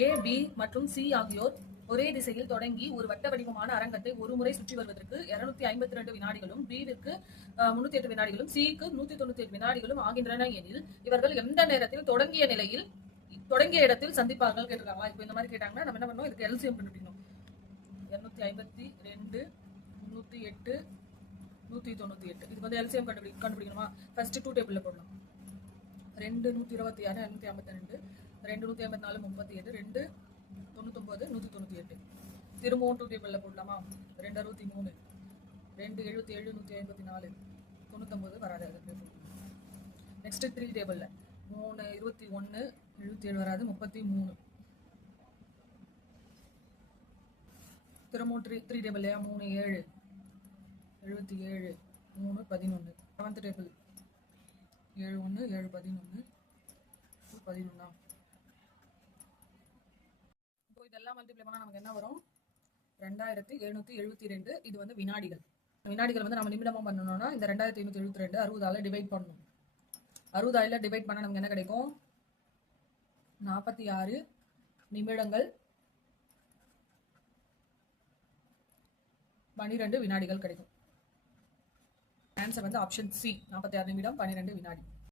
ஏ, B மற்றும் C ஆகியோர் ஒரே திசையில் தொடங்கி ஒரு வட்ட வடிவமான அரங்கத்தை ஒரு முறை சுற்றி வருவதற்கு 252 வினாடிகளும், பிவிற்கு 308 வினாடிகளும், சிக்கு 198 வினாடிகளும் ஆகின்றன எனில் இவர்கள் எந்த நேரத்தில் தொடங்கிய இடத்தில் சந்திப்பார்கள் கேட்டிருக்காங்களா? இப்போ இந்த மாதிரி கேட்டாங்கன்னா நம்ம என்ன பண்ணணும், இதுக்கு எல்சிஎம் கண்டுபிடிக்கணும். 252, 308, 198. இதுக்கு வந்து எல்சிஎம் கண்டுபிடிக்கணுமா? ஃபர்ஸ்ட் 2 டேபிள்ல போடலாம். 2 126, 252, 2 154, 37, 2 99, 198. திரும்பவும் 2 டேபிள்ல போடலாமா? 2 63, 2 77, 154, 99 வராது. நெக்ஸ்ட் 3 டேபிள்ல 3 21, 77 வராது, 33. திரும்பவும் 3 டேபிள்லையா? 3 7, 77, 3 11. 7th table 71, 7 11, 11. இப்போ இதெல்லாம் மல்டிப்ளை பண்ணா நமக்கு என்ன வரும்? 2772. இது வந்து வினாடிகள். வினாடிகள் வந்து நம்ம நிமிடமா பண்ணணும்னா இந்த 2772 60ஆல டிவைட் பண்ணணும். 60ஆல டிவைட் பண்ணா நமக்கு என்ன கிடைக்கும்? 46 நிமிடங்கள் 12 வினாடிகள் கிடைக்கும். ஆன்சர் வந்து ஆப்ஷன் சி, 46 நிமிடம் 12 வினாடி.